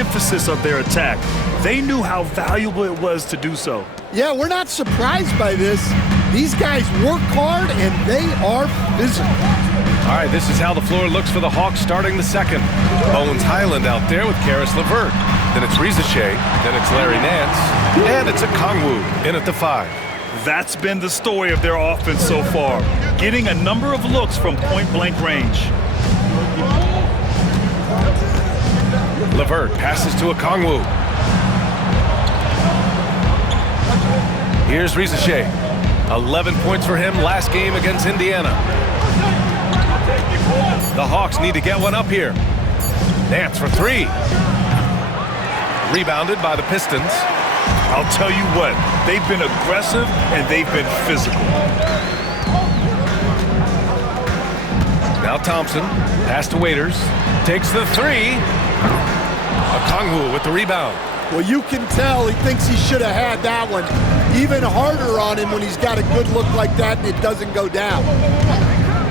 emphasis of their attack. They knew how valuable it was to do so. Yeah, we're not surprised by this. These guys work hard and they are physical. All right, this is how the floor looks for the Hawks starting the second. Bones Highland out there with Karis LeVert. Then it's Risacher, then it's Larry Nance, and it's Okongwu in at the 5. That's been the story of their offense so far, getting a number of looks from point-blank range. LeVert passes to Okongwu. Here's Risacher. 11 points for him last game against Indiana. The Hawks need to get one up here. Nance for 3. Rebounded by the Pistons. I'll tell you what, they've been aggressive and they've been physical. Now Thompson, pass to Waiters, takes the 3. Okongwu with the rebound. Well, you can tell he thinks he should have had that one. Even harder on him when he's got a good look like that and it doesn't go down.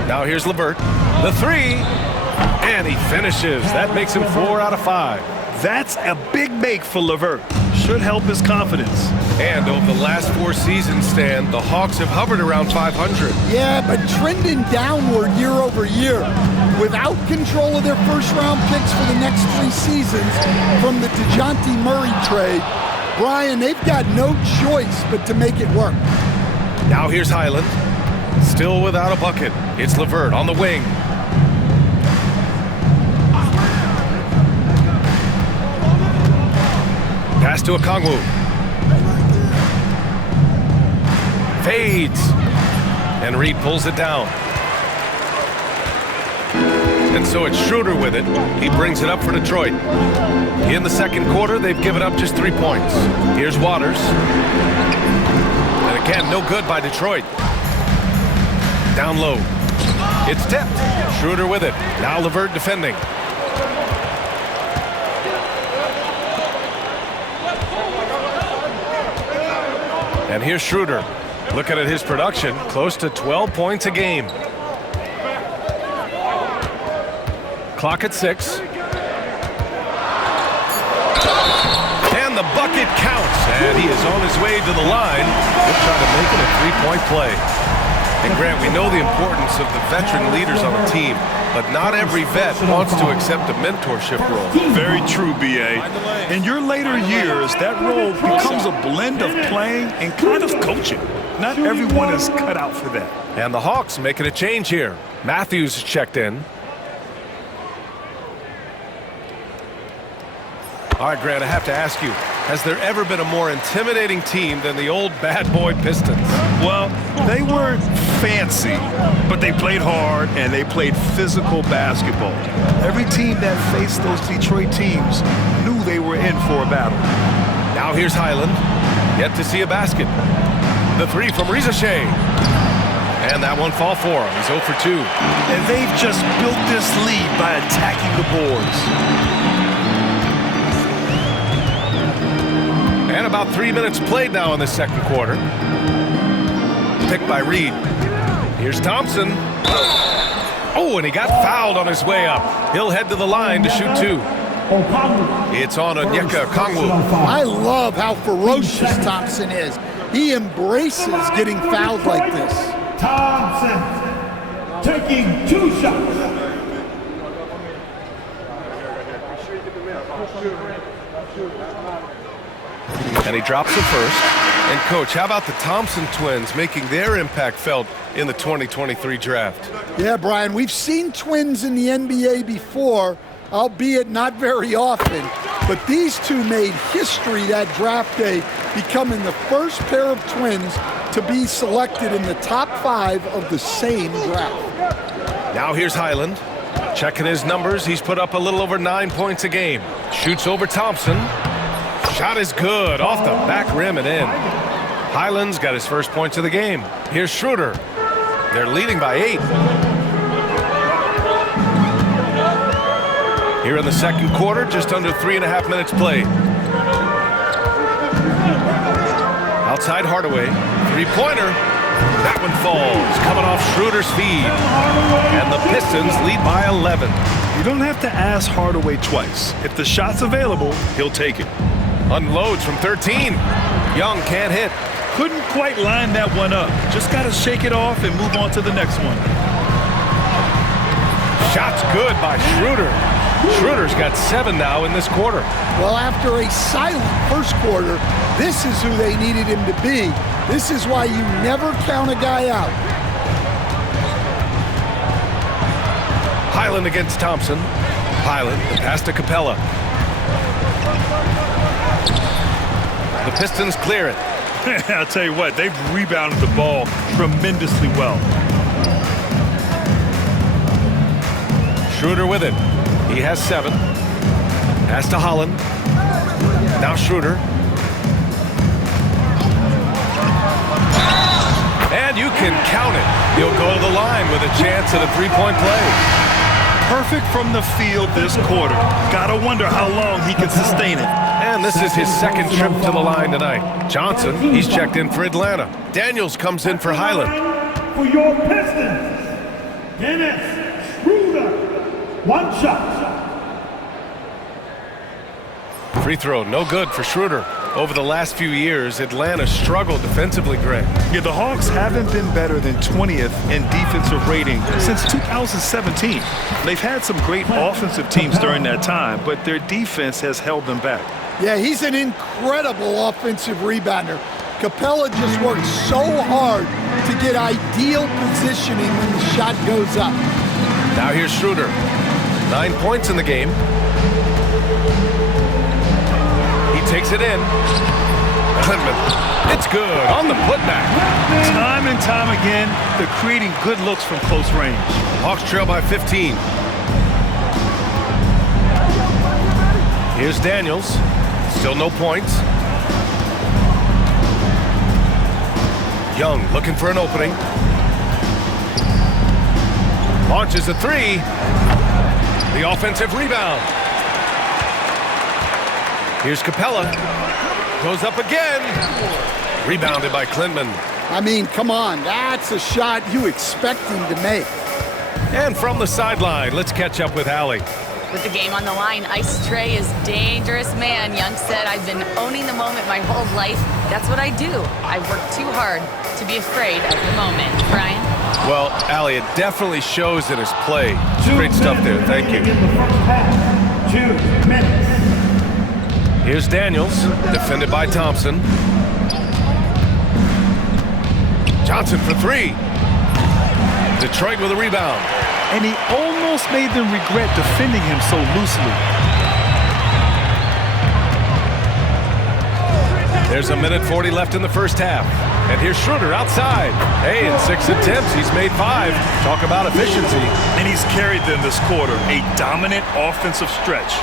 Now here's LeVert, the 3, and he finishes. That makes him 4 out of 5. That's a big make for LeVert. Should help his confidence. And over the last 4 seasons, Stan, the Hawks have hovered around 500. Yeah, but trending downward year over year. Without control of their first-round picks for the next 3 seasons from the DeJounte Murray trade, Brian, they've got no choice but to make it work. Now here's Highland, still without a bucket. It's LeVert on the wing. Pass to Okongwu. Fades. And Reed pulls it down. And so it's Schroeder with it. He brings it up for Detroit. In the second quarter, they've given up just 3 points. Here's Waters. And again, no good by Detroit. Down low. It's tipped. Schroeder with it. Now LeVert defending. And here's Schroeder. Looking at his production, close to 12 points a game. Clock at 6. And the bucket counts. And he is on his way to the line. He'll try to make it a 3-point play. And Grant, we know the importance of the veteran leaders on the team, but not every vet wants to accept a mentorship role. Very true, B.A. In your later years, that role becomes a blend of playing and kind of coaching. Not everyone is cut out for that. And the Hawks making a change here. Matthews checked in. All right, Grant, I have to ask you, has there ever been a more intimidating team than the old bad boy Pistons? Well, they weren't fancy, but they played hard and they played physical basketball. Every team that faced those Detroit teams knew they were in for a battle. Now here's Highland. Yet to see a basket. The 3 from Risacher. And that one fall for him. He's 0 for 2. And they've just built this lead by attacking the boards. And about 3 minutes played now in the second quarter. Picked by Reed. Here's Thompson. Oh, and he got fouled on his way up. He'll head to the line to shoot 2. It's on Onyeka Okongwu. I love how ferocious Thompson is. He embraces getting fouled like this. Thompson taking 2 shots. And he drops the first. And, Coach, how about the Thompson twins making their impact felt in the 2023 draft? Yeah, Brian, we've seen twins in the NBA before, albeit not very often. But these two made history that draft day, becoming the first pair of twins to be selected in the top 5 of the same draft. Now here's Highland. Checking his numbers, he's put up a little over 9 points a game. Shoots over Thompson. Shot is good, off the back rim and in. Highland's got his first points of the game. Here's Schroeder. They're leading by 8. Here in the second quarter, just under 3.5 minutes played. Outside Hardaway, 3-pointer, That one falls, coming off Schroeder's feed. And the Pistons lead by 11. You don't have to ask Hardaway twice. If the shot's available, he'll take it. Unloads from 13. Young can't hit. Couldn't quite line that one up. Just got to shake it off and move on to the next one. Shot's good by Schroeder. Schroeder's got 7 now in this quarter. Well, after a silent first quarter, this is who they needed him to be. This is why you never count a guy out. Highland against Thompson. Highland, the pass to Capella. The Pistons clear it. I'll tell you what, they've rebounded the ball tremendously well. Schroeder with it. He has 7. Pass to Holland. Now Schroeder. And you can count it. He'll go to the line with a chance at a 3-point play. Perfect from the field this quarter. Gotta wonder how long he can sustain it. And this is his second trip to the line tonight. Johnson, he's checked in for Atlanta. Daniels comes in for Highland. For your Pistons, Dennis Schroeder. 1 shot. Free throw, no good for Schroeder. Over the last few years, Atlanta struggled defensively, Greg. Yeah, the Hawks haven't been better than 20th in defensive rating since 2017. They've had some great offensive teams during that time, but their defense has held them back. Yeah, he's an incredible offensive rebounder. Capella just worked so hard to get ideal positioning when the shot goes up. Now here's Schroeder. 9 points in the game. He takes it in. Klintman. It's good on the putback. Time and time again, they're creating good looks from close range. Hawks trail by 15. Here's Daniels. Still no points. Young looking for an opening. Launches a 3. The offensive rebound. Here's Capella. Goes up again. Rebounded by Klintman. I mean, come on, that's a shot you expect him to make. And from the sideline, let's catch up with Allie. With the game on the line, Ice Trey is dangerous man. Young said, I've been owning the moment my whole life. That's what I do. I work too hard to be afraid of the moment. Brian? Well, Allie, it definitely shows in his play. Great stuff there. Thank you. In the first half, 2 minutes. Here's Daniels, defended by Thompson. Johnson for 3. Detroit with a rebound. And he almost made them regret defending him so loosely. There's 1:40 left in the first half. And here's Schroeder outside. Hey, in 6 attempts, he's made 5. Talk about efficiency. And he's carried them this quarter. A dominant offensive stretch.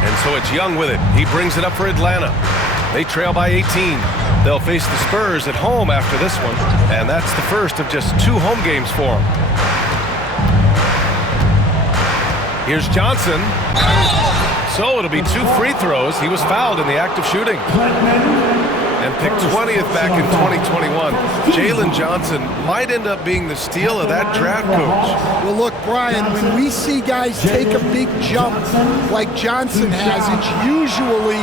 And so it's Young with it. He brings it up for Atlanta. They trail by 18. They'll face the Spurs at home after this one, and that's the first of just 2 home games for them. Here's Johnson. So it'll be 2 free throws. He was fouled in the act of shooting. And picked 20th back in 2021. Jalen Johnson might end up being the steal of that draft, Coach. Well, look, Brian, when we see guys take a big jump like Johnson has, it's usually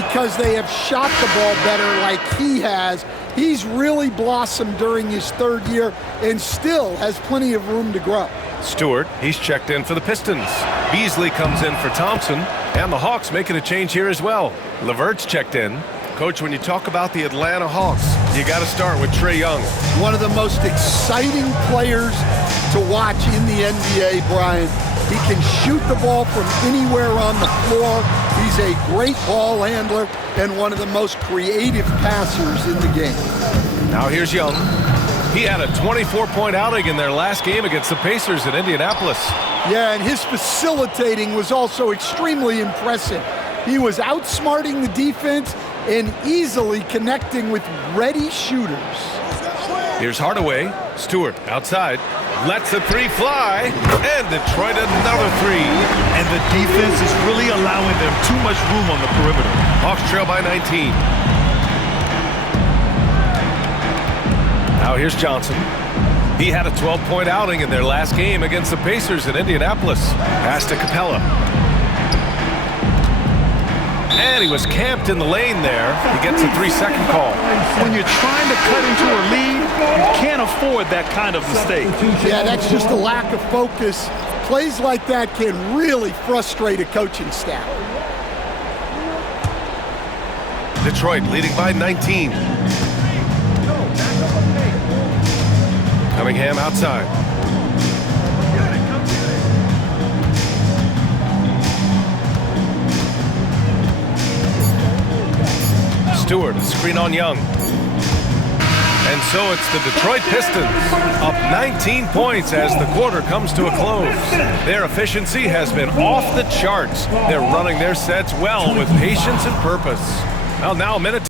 because they have shot the ball better like he has. He's really blossomed during his 3rd year and still has plenty of room to grow. Stewart, he's checked in for the Pistons. Beasley comes in for Thompson, and the Hawks making a change here as well. LeVert's checked in. Coach, when you talk about the Atlanta Hawks, you got to start with Trae Young. One of the most exciting players to watch in the NBA, Brian. He can shoot the ball from anywhere on the floor. He's a great ball handler and one of the most creative passers in the game. Now here's Young. He had a 24-point outing in their last game against the Pacers in Indianapolis. Yeah, and his facilitating was also extremely impressive. He was outsmarting the defense and easily connecting with ready shooters. Here's Hardaway. Stewart outside. Lets the 3 fly. And Detroit another 3. And the defense is really allowing them too much room on the perimeter. Hawks trail by 19. Now here's Johnson. He had a 12-point outing in their last game against the Pacers in Indianapolis. Pass to Capella. And he was camped in the lane there. He gets a 3-second call. When you're trying to cut into a lead, you can't afford that kind of mistake. Yeah, that's just a lack of focus. Plays like that can really frustrate a coaching staff. Detroit leading by 19. Cunningham outside. Stewart, a screen on Young. And so it's the Detroit Pistons up 19 points as the quarter comes to a close. Their efficiency has been off the charts. They're running their sets well with patience and purpose. Well, now a minute